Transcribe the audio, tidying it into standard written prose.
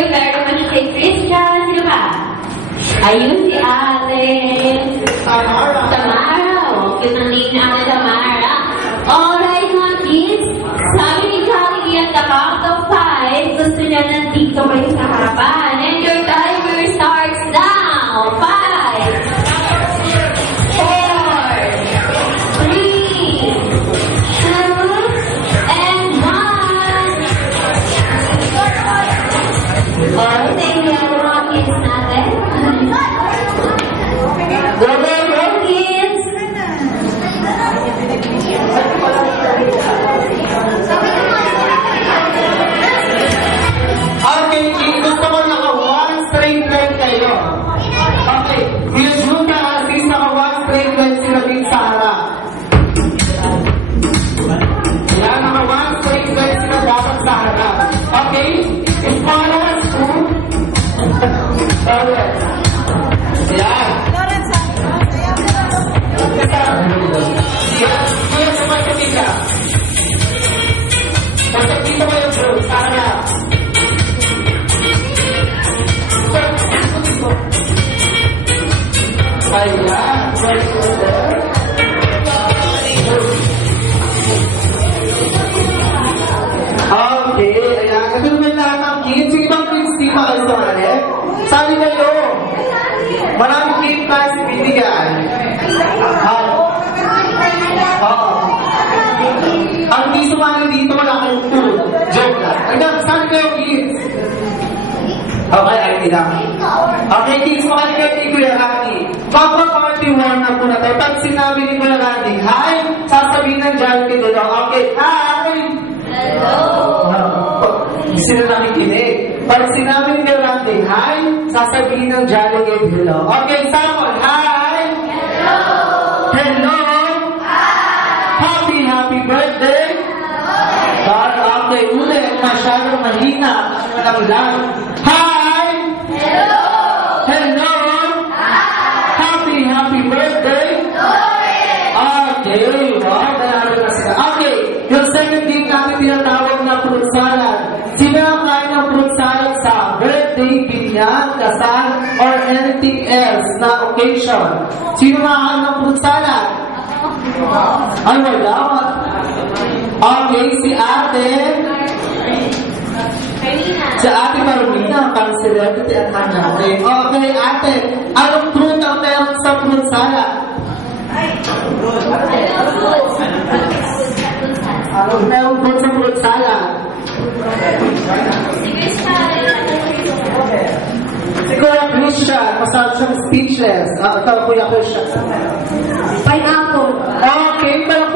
you very much kay Christian. Sino ba? Ayun si ate. Tamara. Cute ang name na ate Tamara. Alright mga kids. Sabi ni Jollibee at the count of 5. Gusto niya nandito kayo sa harapan. And your timer starts now. 5, 4, 3, 2, and 1. Alright, thank you mga kids natin. Go, go, go, kids! Okay, gusto ko naka-one straight line kayo. Okay, yung Juka Aziz naka-one straight line sila din sa harap. Yan, naka-one straight line sila dapat sa harap. Okay, in follow-us to... Alright. Yan. Yan, sumasabi ka. Masabi mo yung bro, sa harap. Ayan, right there. Okay, ayan. Kasi naman lahat ng kids, yung ibang kids di pa kayo sumali. Sabi kayo, maraming kids na sinibigyan. Ang di sumali dito, wala kayong food. Joke lang. Ayan, sabi kayo kids. Okay, ay lang. Okay, kids, makali kayo ni Kuya Rani. Papa-party warm up muna tayo. Pag sinabi ni Kuya Rani, hi, sasabihin ng Jollibee dito. Okay, hi! Hello! Sino nakikinig? Pag sinabi ni Kuya Rani, hi, sasabihin ng Jollibee dito. Okay, sample, hi! Hello! Hello! Hi! Happy birthday! Okay, ulit, masyadong mahina. Walang lang. Hi! Hello! Hello! Happy birthday! Okay, wow, nanalo na sila. Okay, yung second game natin tinatawag na fruit salad. Sino ang kain ng fruit salad sa birthday, binyan, kasal, or anything else na occasion? Sino makakain ng fruit salad? Ay, wala. Okay, si ate. Si ate Marumina, pang celebrity at hanapin. Okay, ate, anong fruit ang meron sa fruit salad? Anong meron fruit sa fruit salad? Si Kuya Christian, masabi siyang speechless. Ito, Kuya Christian. Pineapple. Okay, pero